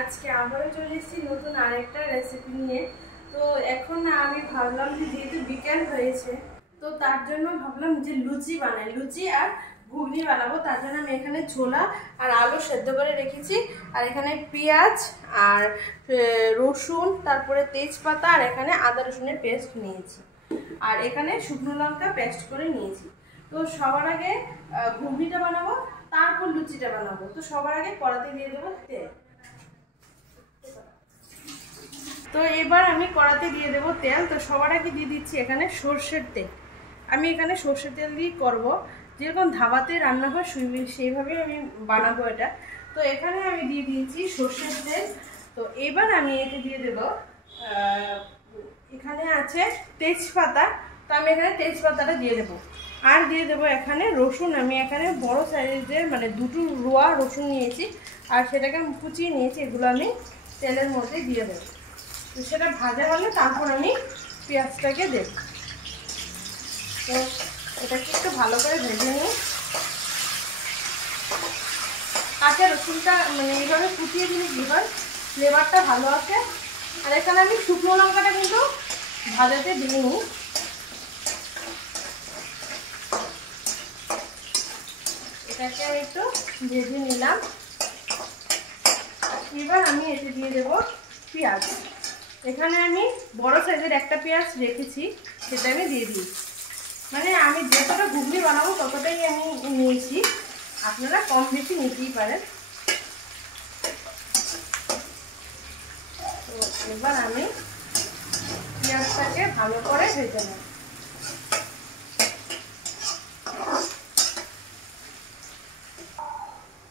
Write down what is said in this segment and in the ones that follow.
আজকে আবারও চলে এসেছি নতুন আরেকটা রেসিপি নিয়ে। তো এখন আমি ভাবলাম যে যেহেতু বিকেল হয়েছে তো তার জন্য ভাবলাম যে লুচি বানাই, লুচি আর ঘুগনি বানাবো। তার জন্য আমি এখানে ছোলা আর আলু সেদ্ধ করে রেখেছি, আর এখানে পেঁয়াজ আর রসুন, তারপরে তেজপাতা, আর এখানে আদা রসুনের পেস্ট নিয়েছি, আর এখানে শুকনো লঙ্কা পেস্ট করে নিয়েছি। তো সবার আগে ঘুগনিটা বানাবো, তারপর লুচিটা বানাবো। তো সবার আগে কড়াতে দিয়ে দেবো তেল। তো এবার আমি কড়াতে দিয়ে দেবো তেল। তো সবার আগে দিয়ে দিচ্ছি এখানে সর্ষের তেল। আমি এখানে সর্ষের তেল দিয়ে করব, যেরকম ধাবাতে রান্না হয় সেইভাবেই আমি বানাবো এটা। তো এখানে আমি দিয়ে দিয়েছি সর্ষের তেল। তো এবার আমি এতে দিয়ে দেবো এখানে আছে তেজপাতা। তো আমি এখানে তেজপাতাটা দিয়ে দেবো, আর দিয়ে দেবো এখানে রসুন। আমি এখানে বড় সাইজের মানে দুটো রোয়া রসুন নিয়েছি, আর সেটাকে আমি কুচিয়ে নিয়েছি। এগুলো আমি তেলের মধ্যে দিয়ে দেবো। তো সেটা ভাজা হলে তারপর আমি পেঁয়াজটাকে দেব। তো এটাকে একটু ভালো করে ভেজে নিই। কাঁচা রসুনটা মানে এইভাবে কুচিয়ে দিলে কী হয়, ফ্লেভারটা ভালো আসে। আর এখানে আমি শুকনো লঙ্কাটা কিন্তু ভাজাতে দিইনি। এটাকে আমি একটু ভেজে নিলাম। এবার আমি এতে দিয়ে দেবো পেঁয়াজ। এখানে আমি বড় সাইজের একটা পেঁয়াজ রেখেছি, সেটা আমি দিয়ে দিই। মানে আমি যতটা ঘুগনি বানাবো ততটাই আমি নিয়েছি, আপনারা কম বেশি নিতেই পারেন। তো এবার আমি পেঁয়াজটাকে ভালো করে ভেজে নেব।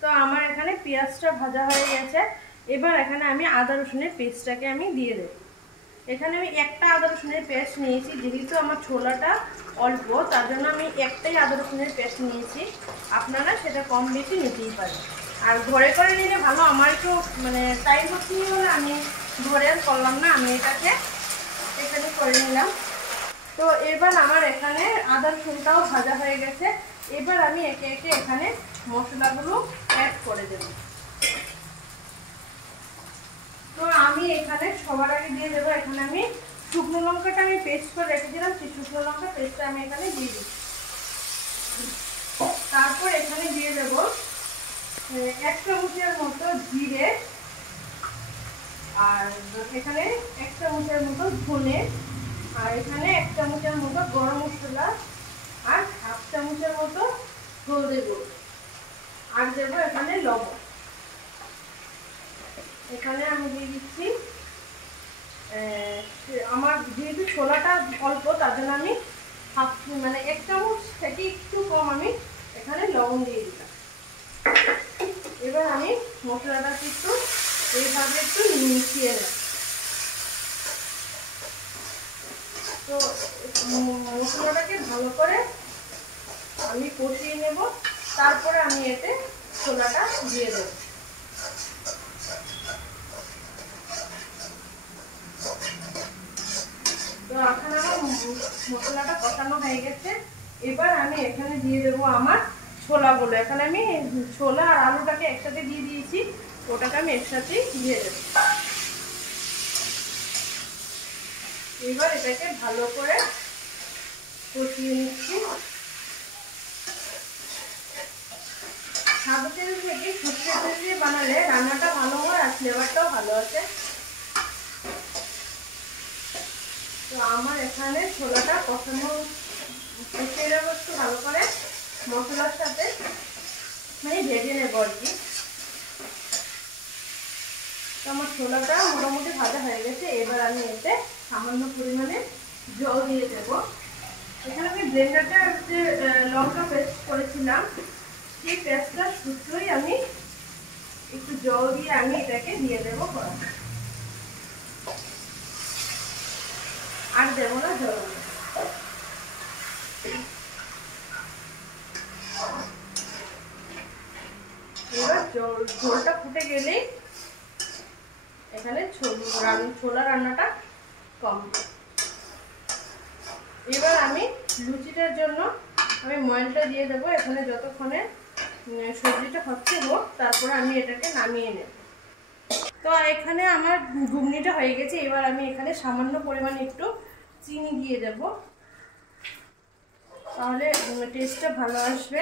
তো আমার এখানে পেঁয়াজটা ভাজা হয়ে গেছে। এবার এখানে আমি আদা রসুনের পেস্টটাকে আমি দিয়ে দেব। এখানে আমি একটা আদা রসুনের পেস্ট নিয়েছি, যেহেতু আমার ছোলাটা অল্প তার জন্য আমি একটাই আদা রসুনের পেস্ট নিয়েছি। আপনারা সেটা কম বেশি নিতেই পারেন, আর ঘরে করে নিলে ভালো। আমার একটু মানে টাইম হচ্ছে বলে আমি ঘরে আর করলাম না, আমি এটাকে এখানে করে নিলাম। তো এবার আমার এখানে আদা রসুনটাও ভাজা হয়ে গেছে। এবার আমি একে একে এখানে মশলাগুলো অ্যাড করে দেব। তো আমি এখানে সবার আগে দিয়ে দেবো, এখানে আমি শুকনো লঙ্কাটা আমি পেস্ট করে রেখেছিলাম, সেই শুকনো লঙ্কা পেস্টটা আমি এখানে দিয়ে দিই। তারপর এখানে দিয়ে দেব 1 চামচের মতো জিরে, আর এখানে 1 চামচের মতো ধনে, আর এখানে 1 চামচের মতো গরম মশলা, আর 1/2 চামচের মতো হলদি গুঁড়ো, আর দেবো এখানে লবণ। এখানে আমি দিয়ে দিচ্ছি আমার যেহেতু ছোলাটা অল্প তার জন্য আমি মানে 1 চামচ থেকে একটু কম আমি এখানে লবণ দিয়ে দিলাম। এবার আমি মশলাটাকে একটু এইভাবে একটু মিশিয়ে নেব। তো মশলাটাকে ভালো করে আমি কষিয়ে নেব, তারপরে আমি এতে ছোলাটা দিয়ে দেব। তো এখন আমার মশলাটা কষানো হয়ে গেছে। এবার আমি এখানে দিয়ে দেবো আমার ছোলাগুলো। এখানে আমি ছোলা আর আলুটাকে একসাথে দিয়ে দিয়েছি, ওটাকে আমি একসাথেই দিয়ে দেবো। এবার এটাকে ভালো করে কষিয়ে নিচ্ছি। সাদা তেল থেকে সরষের তেল দিয়ে বানালে রান্নাটা ভালো হয় আর ফ্লেভারটাও ভালো আছে। তো আমার এখানে ছোলাটা কষানো কষিয়ে নেবো একটু ভালো করে মশলার সাথে, মানে ভেজে নেবো আর কি। তো আমার ছোলাটা মোটামুটি ভাজা হয়ে গেছে। এবার আমি এতে সামান্য পরিমাণে জল দিয়ে দেবো। এখানে আমি ব্লেন্ডারটা যে লঙ্কা পেস্ট করেছিলাম সেই পেস্টটা শুদ্ধই আমি একটু জল দিয়ে আমি এটাকে দিয়ে দেবো কড়াতে, আর দেবো না জল। এবার ঝোলটা ফুটে গেলেই এখানে ছোলা রান্নাটা কমপ্লিট। এবার আমি লুচিটার জন্য আমি ময়দাটা দিয়ে দেবো। এখানে যতক্ষণে সবজিটা হচ্ছে হোক, তারপরে আমি এটাকে নামিয়ে নেব। তো এখানে আমার ঘুগনিটা হয়ে গেছে। এবার আমি এখানে সামান্য পরিমাণে একটু চিনি দিয়ে দেব, তাহলে টেস্টটা ভালো আসবে।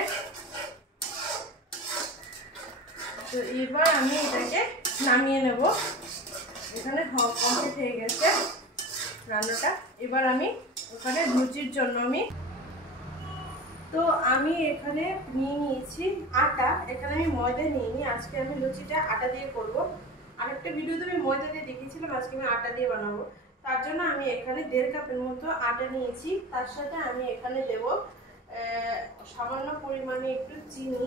তো এবার আমি এটাকে নামিয়ে নেব। এখানে কমপ্লিট হয়ে গেছে রান্নাটা। এবার আমি ওখানে লুচির জন্য আমি এখানে নিয়ে নিয়েছি আটা। এখানে আমি ময়দা নিইনি, আজকে আমি লুচিটা আটা দিয়ে করব। আরেকটা ভিডিওতে আমি ময়দা দিয়ে দেখিয়েছিলাম, আজকে আমি আটা দিয়ে বানাবো। তার জন্য আমি এখানে 1.5 কাপের মতো আটা নিয়েছি। তার সাথে আমি এখানে দেব সামান্য পরিমাণে একটু চিনি,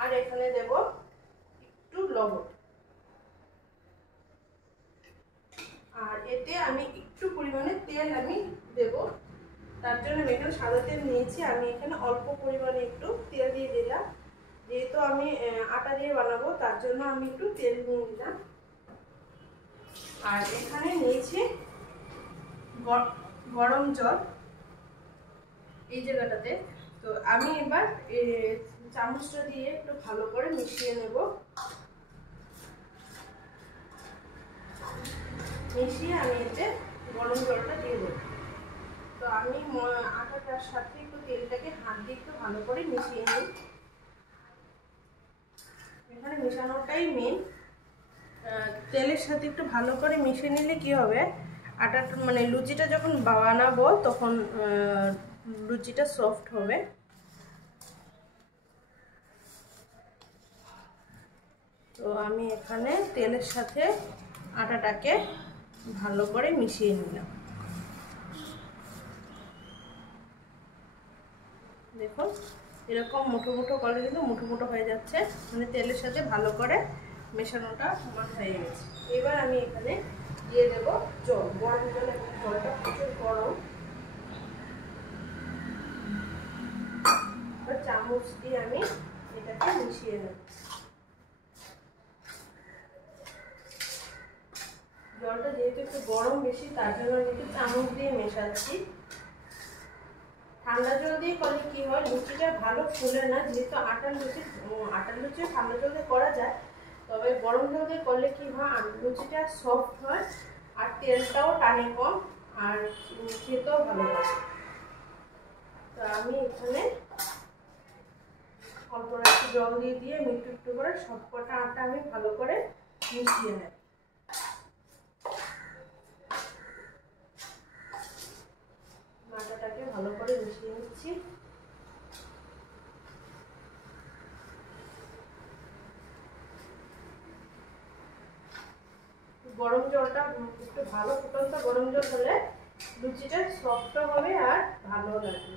আর এখানে দেব একটু লবণ। আর এতে আমি একটু পরিমাণে তেল আমি দেব। তার জন্য আমি এখানে সাদা তেল নিয়েছি, আমি এখানে অল্প পরিমাণে একটু তেল দিয়ে দিলাম। যেহেতু আমি আটা দিয়ে বানাবো তার জন্য আমি একটু তেল নিয়ে নিলাম। আর এখানে নিয়েছি গরম জল এই জায়গাটাতে। তো আমি এবার চামচটা দিয়ে একটু ভালো করে মিশিয়ে নেব। মিশিয়ে আমি এতে গরম জলটা দিয়ে দেবো। তো আমি আটাটার সাথে একটু তেলটাকে হাত দিয়ে একটু ভালো করে মিশিয়ে নিই। এখানে মেশানোটাই মেন। তেলের সাথে একটু ভালো করে মিশিয়ে নিলে কি হবে, আটাটা মানে লুচিটা যখন বানাবো তখন লুচিটা সফট হবে। তো আমি এখানে তেলের সাথে আটাটাকে ভালো করে মিশিয়ে নিলাম। দেখুন এরকম মুঠো মুঠো করলে কিন্তু মুঠো মুঠো হয়ে যাচ্ছে, মানে তেলের সাথে ভালো করে মেশানোটা আমার হয়ে গেছে। এবার আমি এখানে দিয়ে দেব জল, গরম জল, এবং জলটা প্রচুর গরম। চামচ দিয়ে আমি এটাকে মিশিয়ে নেব। জলটা যেহেতু একটু গরম বেশি তার জন্য আমি একটু চামচ দিয়ে মেশাচ্ছি। ঠান্ডা জল দিয়ে করলে কি হয়, লুচিটা ভালো ফুলে না। যেহেতু আটার লুচি ঠান্ডা জল দিয়ে করা যায়, তবে গরম জল দিয়ে করলে কি হয়, লুচিটা সফট হয় আর তেলটাও টানে কম, আর খেতেও ভালো হয়। তো আমি এখানে অল্প একটু জল দিয়ে আমি একটু একটু করে সবকটা আটা আমি ভালো করে মিশিয়ে নেব। আটাটাকে ভালো করে মিশিয়ে নিচ্ছি। গরম জলটা একটু ভালো ফুটন্ত গরম জল হলে লুচিটা সফট হবে আর ভালো লাগবে।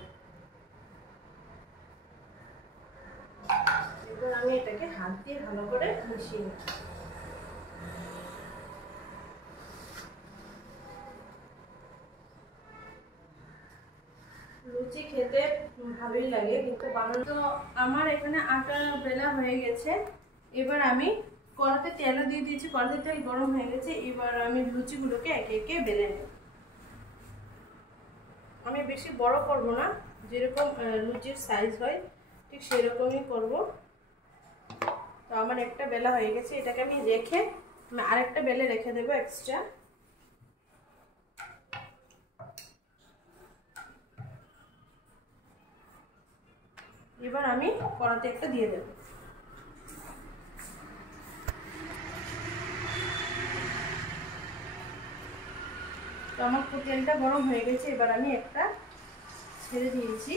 এবার আমি এটাকে হাত দিয়ে ভালো করে মিশিয়ে নিই। লুচি খেতে ভালোই লাগে, কিন্তু বানানো। তো আমার এখানে আটা বেলা হয়ে গেছে। এবার আমি কড়াতে তেলও দিয়ে দিয়েছি, কড়াতে তেল গরম হয়ে গেছে। এবার আমি লুচিগুলোকে একে একে বেলে নেব। আমি বেশি বড় করব না, যেরকম লুচির সাইজ হয় ঠিক সেরকমই করব। তো আমার একটা বেলা হয়ে গেছে, এটাকে আমি রেখে আরেকটা বেলে রেখে দেবো এক্সট্রা। এবার আমি কড়াতে একটা দিয়ে দেব। তো আমার তেলটা গরম হয়ে গেছে, এবার আমি একটা ছেড়ে দিয়েছি।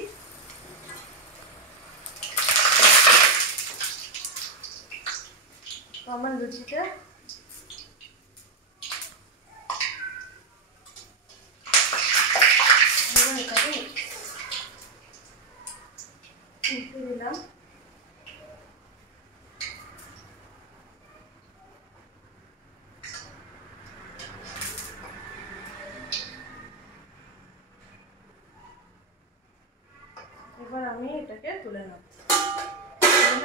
তো আমার লুচিটা উল্টে দিলাম। এবার আমি এটাকে তুলে নেব,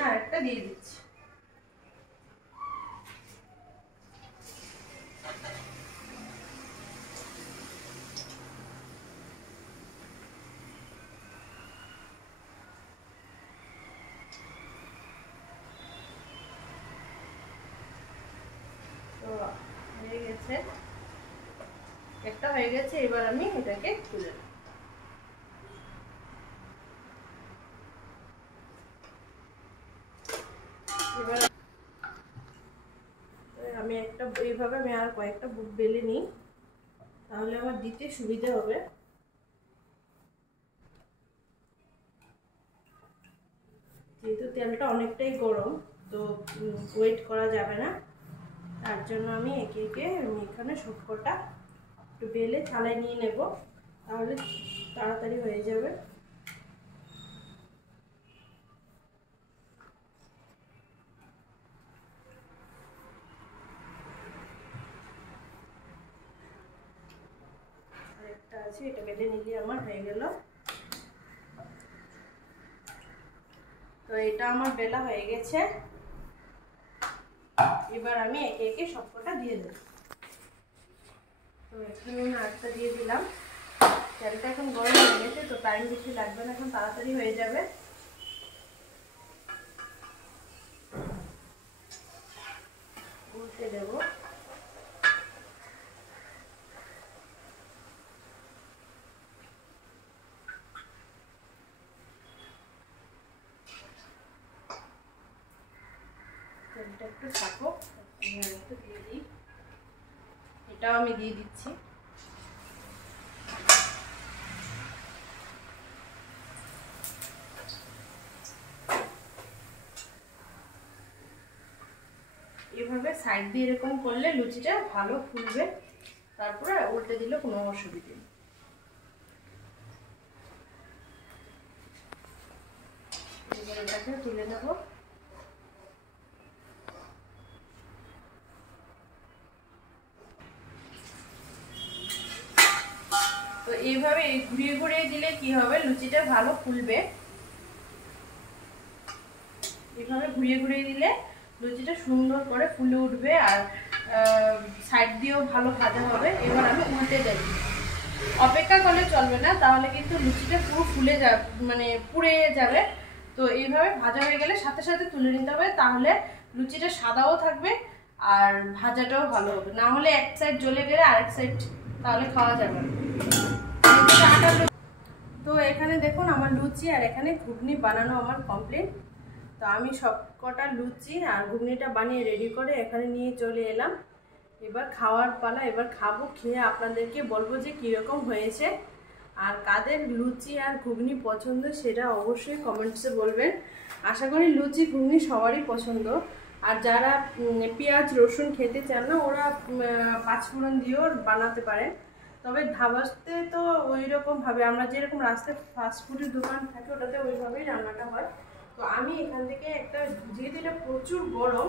আরেকটা দিয়ে দিচ্ছি। তো হয়ে গেছে, একটা হয়ে গেছে। এবার আমি এটাকে তুলে নেব। এবার আমি এইভাবে আমি আর কয়েকটা বেলে নিই, তাহলে আমার দিতে সুবিধা হবে। যেহেতু তেলটা অনেকটাই গরম, তো ওয়েট করা যাবে না, তার জন্য আমি একে একে এখানে সবকটা একটু বেলে থালায় নিয়ে নেব, তাহলে তাড়াতাড়ি হয়ে যাবে। আরেকটা আছে, এটা বেলে নিলে আমার হয়ে গেল। তো এটা আমার বেলা হয়ে গেছে। এবার আমি একে একে সবকটা দিয়ে দেব। তো এখানে আমি আটটা দিয়ে দিলাম। তেলটা এখন গরম হয়ে গেছে, তো টাইম বেশি লাগবে না, এখন তাড়াতাড়ি হয়ে যাবে। উল্টে দেব। তেলটা একটু থাকো, একটু দিয়ে দিই। এটাও আমি দিয়ে দিচ্ছি। এভাবে সাইড দিয়ে এরকম করলে লুচিটা ভালো ফুলবে, তারপরে উল্টে দিলে কোনো অসুবিধা নেই। এবার এটাকে তুলে নেব। তো এইভাবে ঘুরিয়ে ঘুরিয়ে দিলে কি হবে, লুচিটা ভালো ফুলবে। এইভাবে ঘুরিয়ে ঘুরিয়ে দিলে লুচিটা সুন্দর করে ফুলে উঠবে, আর সাইড দিয়েও ভালো ভাজা হবে। এবার আমি উল্টে দেব। অপেক্ষা করলে চলবে না, তাহলে কিন্তু লুচিটা পুরো ফুলে যাবে, মানে পুড়ে যাবে। তো এইভাবে ভাজা হয়ে গেলে সাথে সাথে তুলে নিতে হবে, তাহলে লুচিটা সাদাও থাকবে আর ভাজাটাও ভালো হবে। না হলে এক সাইড জ্বলে গেলে আরেক সাইড তাহলে খাওয়া যাবে না। তো এখানে দেখুন আমার লুচি আর এখানে ঘুগনি বানানো আমার কমপ্লিট। তো আমি সব কটা লুচি আর ঘুগনিটা বানিয়ে রেডি করে এখানে নিয়ে চলে এলাম। এবার খাওয়ার পালা, এবার খাবো, খেয়ে আপনাদেরকে বলবো যে কীরকম হয়েছে। আর কাদের লুচি আর ঘুগনি পছন্দ সেটা অবশ্যই কমেন্টসে বলবেন। আশা করি লুচি ঘুগনি সবারই পছন্দ। আর যারা পেঁয়াজ রসুন খেতে চান না, ওরা পাঁচফোড়ন দিয়েও বানাতে পারেন। তবে ধাবাতে তো ওই রকমভাবে আমরা যেরকম রাস্তায় ফাস্টফুডের দোকান থাকে ওটাতে ওইভাবেই রান্নাটা হয়। তো আমি এখান থেকে একটা, যেহেতু এটা প্রচুর গরম,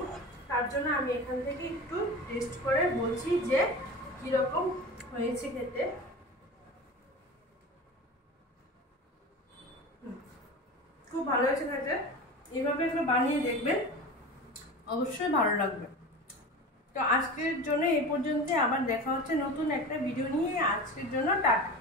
তার জন্য আমি এখান থেকে একটু টেস্ট করে বলছি যে কীরকম হয়েছে খেতে। খুব ভালো হয়েছে খেতে। এইভাবে একটু বানিয়ে দেখবেন, অবশ্যই ভালো লাগবে। তো আজকের জন্য এই পর্যন্ত, আবার দেখা হচ্ছে নতুন একটা ভিডিও নিয়ে। আজকের জন্য টাটা।